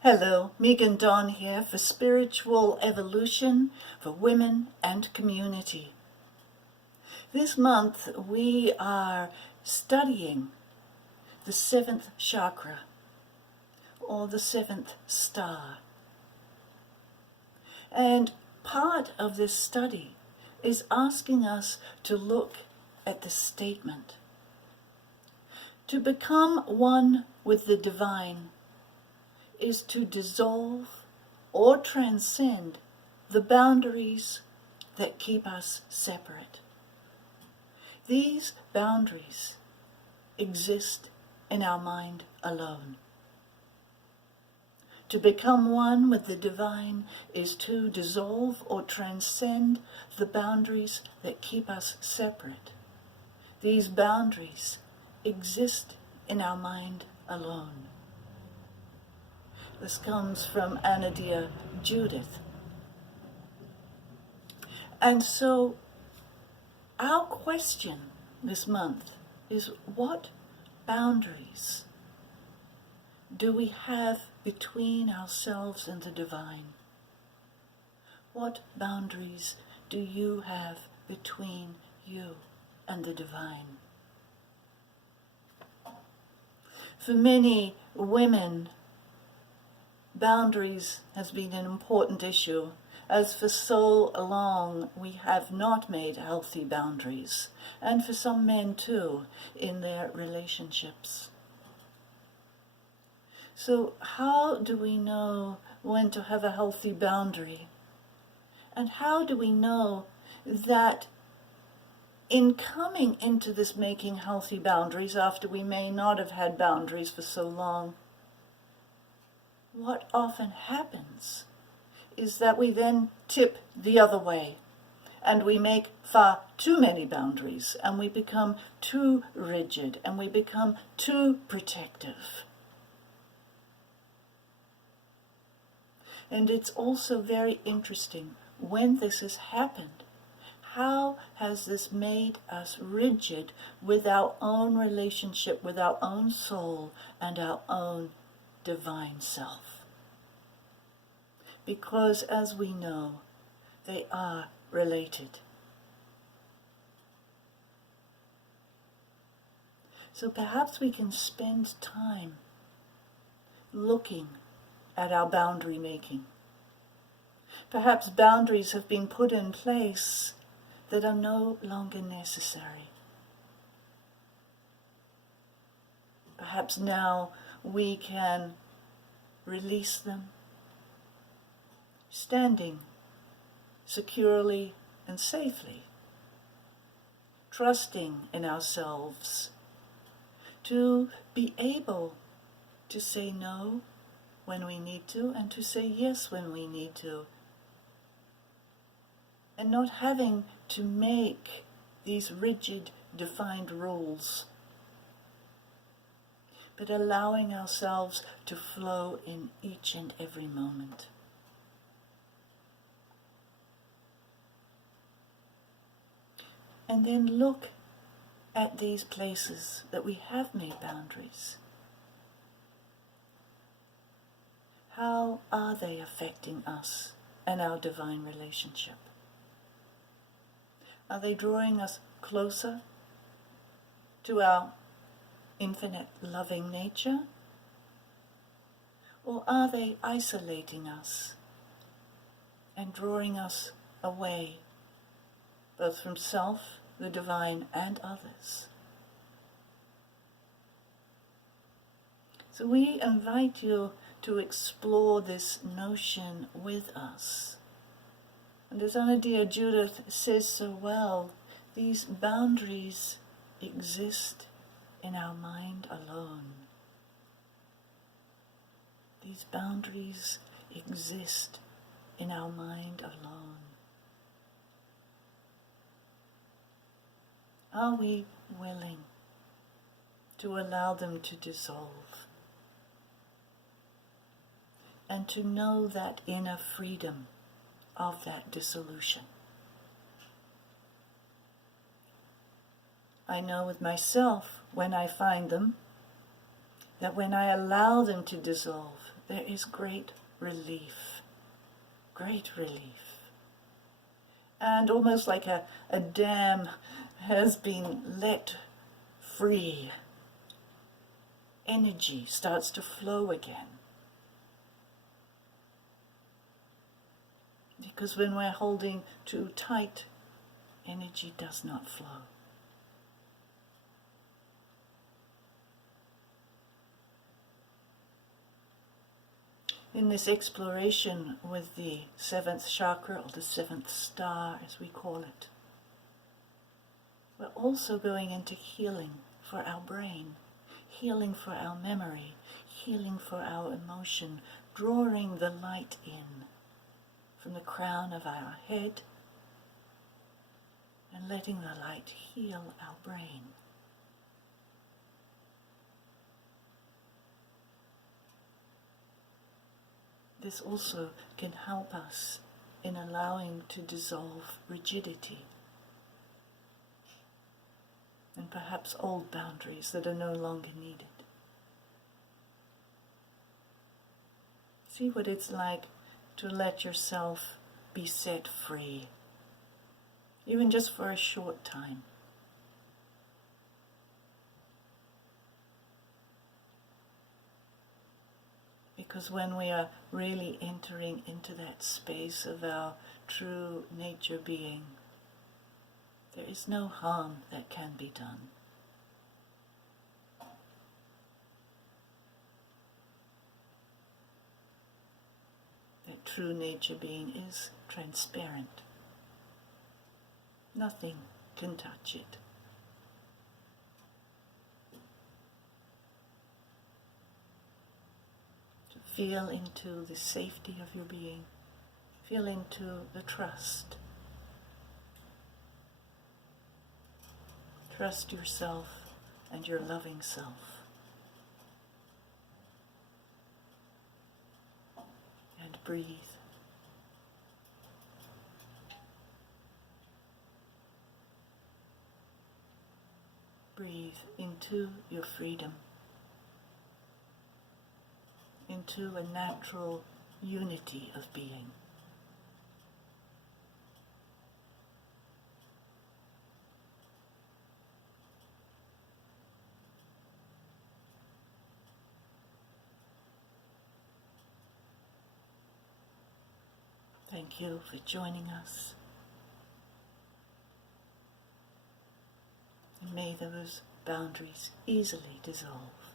Hello, Megan Dawn here for Spiritual Evolution for Women and Community. This month we are studying the seventh chakra, or the seventh star. And part of this study is asking us to look at the statement. To become one with the divine is to dissolve or transcend the boundaries that keep us separate. These boundaries exist in our mind alone. To become one with the divine is to dissolve or transcend the boundaries that keep us separate. These boundaries exist in our mind alone. This comes from Anadia Judith. And so our question this month is, what boundaries do we have between ourselves and the divine? What boundaries do you have between you and the divine? For many women, boundaries has been an important issue, as for so long we have not made healthy boundaries, and for some men too, in their relationships. So how do we know when to have a healthy boundary? And how do we know that in coming into this making healthy boundaries, after we may not have had boundaries for so long, what often happens is that we then tip the other way, and we make far too many boundaries, and we become too rigid, and we become too protective. And it's also very interesting, when this has happened, how has this made us rigid with our own relationship, with our own soul, and our own divine self? Because, as we know, they are related. So perhaps we can spend time looking at our boundary making. Perhaps boundaries have been put in place that are no longer necessary. Perhaps now we can release them, standing securely and safely, trusting in ourselves to be able to say no when we need to, and to say yes when we need to, and not having to make these rigid, defined rules, but allowing ourselves to flow in each and every moment. And then look at these places that we have made boundaries. How are they affecting us and our divine relationship? Are they drawing us closer to our infinite loving nature? Or are they isolating us and drawing us away, both from self, the divine, and others? So we invite you to explore this notion with us. And as Anadia Judith says so well, these boundaries exist in our mind alone. These boundaries exist in our mind alone. Are we willing to allow them to dissolve? And to know that inner freedom of that dissolution. I know with myself, when I find them, that when I allow them to dissolve, there is great relief. Great relief. And almost like a dam has been let free. Energy starts to flow again. Because when we're holding too tight, energy does not flow. In this exploration with the seventh chakra, or the seventh star as we call it, we're also going into healing for our brain, healing for our memory, healing for our emotion, drawing the light in from the crown of our head and letting the light heal our brain. This also can help us in allowing to dissolve rigidity and perhaps old boundaries that are no longer needed. See what it's like to let yourself be set free, even just for a short time. Because when we are really entering into that space of our true nature being, there is no harm that can be done. That true nature being is transparent. Nothing can touch it. Feel into the safety of your being. Feel into the trust. Trust yourself and your loving self. And breathe. Breathe into your freedom, into a natural unity of being. Thank you for joining us. And may those boundaries easily dissolve.